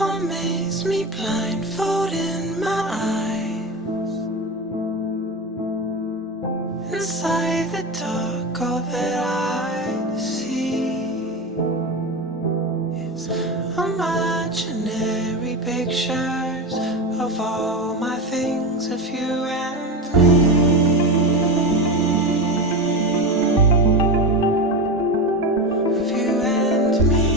amaze me, blindfolding my eyes. Inside the dark, all that I see is imaginary pictures of all my things, of you and me. Of you and me.